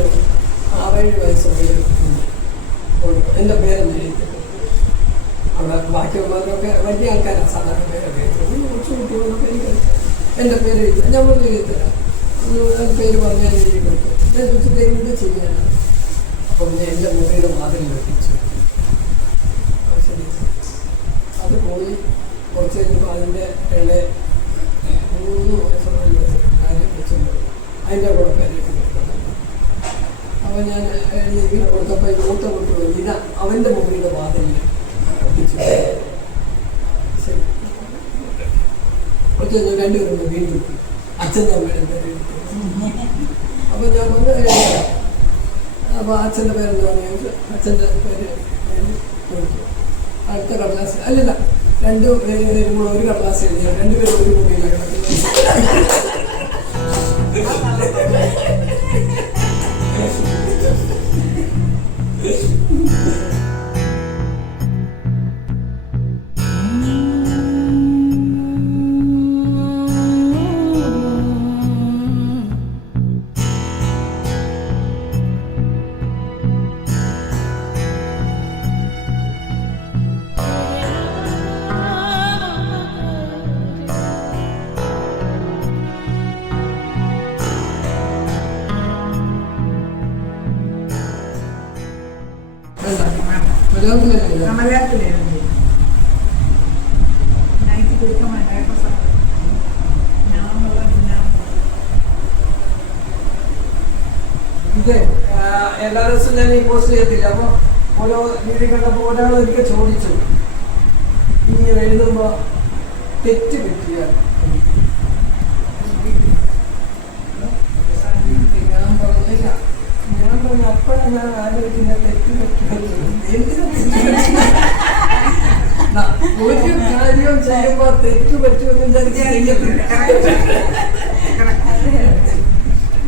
ഒരു 6-7 വയസ്സുള്ള എൻ്റെ പേരെന്ന് എഴുതിയിട്ടുണ്ട്. അവിടെ ബാക്കിയുള്ളവരൊക്കെ വലിയ ആൾക്കാരാണ്, സാധാരണ പേരൊക്കെ കുറച്ച് കുട്ടികളൊക്കെ എനിക്ക് എൻ്റെ പേര് എഴുതി ഞാൻ പറഞ്ഞു എഴുതിത്തരാം, പേര് പറഞ്ഞാൽ എഴുതി കൊടുക്കും. ഞാൻ ചോദിച്ചിട്ട് എന്ത് ചെയ്യാനാണ്? അപ്പം ഞാൻ എൻ്റെ മുറിയുടെ വാതിൽ വെട്ടിച്ചു. ശരി, അത് പോയി കുറച്ച് കഴിഞ്ഞപ്പോൾ അതിൻ്റെ ഇടയിൽ 3 വയസ്സുള്ള കാര്യം വെച്ചുകൊണ്ട് അതിൻ്റെ കൂടെ പേരൊക്കെ കൊടുക്കണം. അപ്പോൾ ഞാൻ ഇങ്ങനെ കൊടുത്തപ്പോൾ മൂത്ത കുട്ടി പോയി ഇതാ അവൻ്റെ മുറിയുടെ വാതിലിൽ ഒട്ടിച്ചു. ശരി, കുറച്ച് കഴിഞ്ഞാൽ 2 പേരും വീണ്ടും അച്ഛൻ്റെ അമ്മയുടെ പേര് എഴുതി. അപ്പോൾ ഞാൻ വന്ന് എഴുതാം. അപ്പോൾ അച്ഛൻ്റെ പേരെന്താ പറഞ്ഞു, അച്ഛൻ്റെ പേര് കൊടുത്തു. അടുത്ത കടലാസ് അല്ലല്ല, 2 പേരും കൂടെ ഒരു കടലാസ് എഴുതിയാൽ 2 പേരും ഒരു മുറിയിലാണ് കിടക്കുന്നത്. ഇത് എല്ലാ ദിവസവും ഞാൻ ഈ പോസ്റ്റ് ചെയ്യത്തില്ല. അപ്പോൾ ഓരോ രീതി കണ്ടപ്പോൾ ഒരാൾ എനിക്ക് ചോദിച്ചു, ഇങ്ങനെ എഴുതുമ്പോൾ തെറ്റ് പറ്റിയ ഞാൻ പറഞ്ഞു അപ്പോഴാണ് ഞാൻ ആലോചിക്കുന്ന തെറ്റ് പറ്റിയ ഒരു കാര്യം ചെയ്യുമ്പോ തെറ്റ് പറ്റുമെന്ന് വിചാരിച്ചില്ല.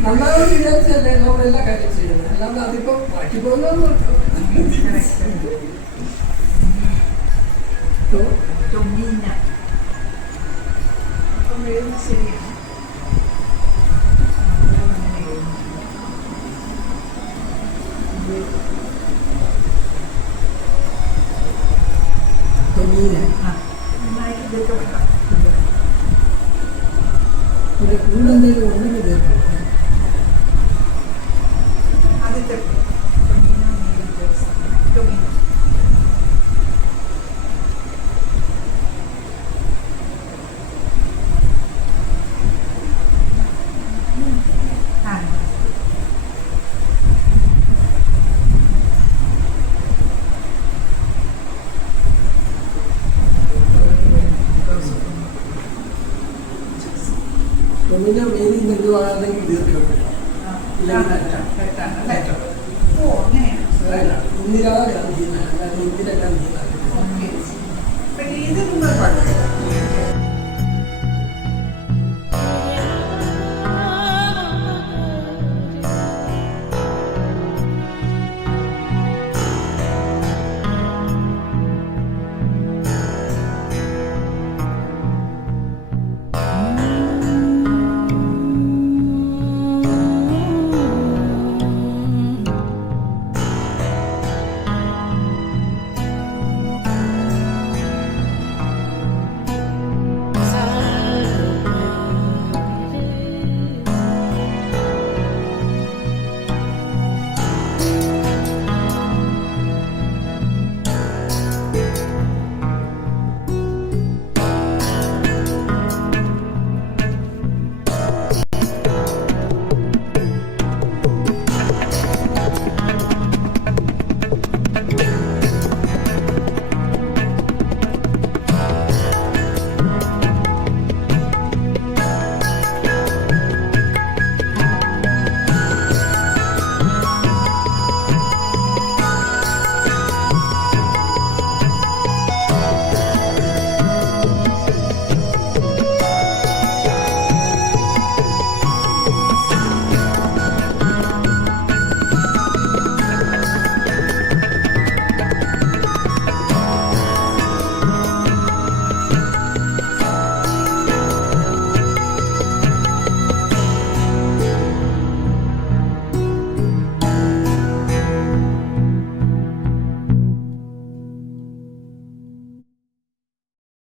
നന്നായി വിചാരിച്ചല്ലേ നമ്മളെല്ലാ കാര്യം ചെയ്യുന്നത്, അല്ലാതെ അതിപ്പോ മാറ്റി പോകുന്ന ശരിയാണ്. കൂടുതൽ ഒന്നിന് തേക്കും ആദ്യത്തെ ഒന്നിനെ മേലിൽ നെല്ലുവാണെങ്കിൽ ദീർഘമുണ്ട്. ഇന്ദിരാഗാന്ധി ഇന്ദിരാഗാന്ധി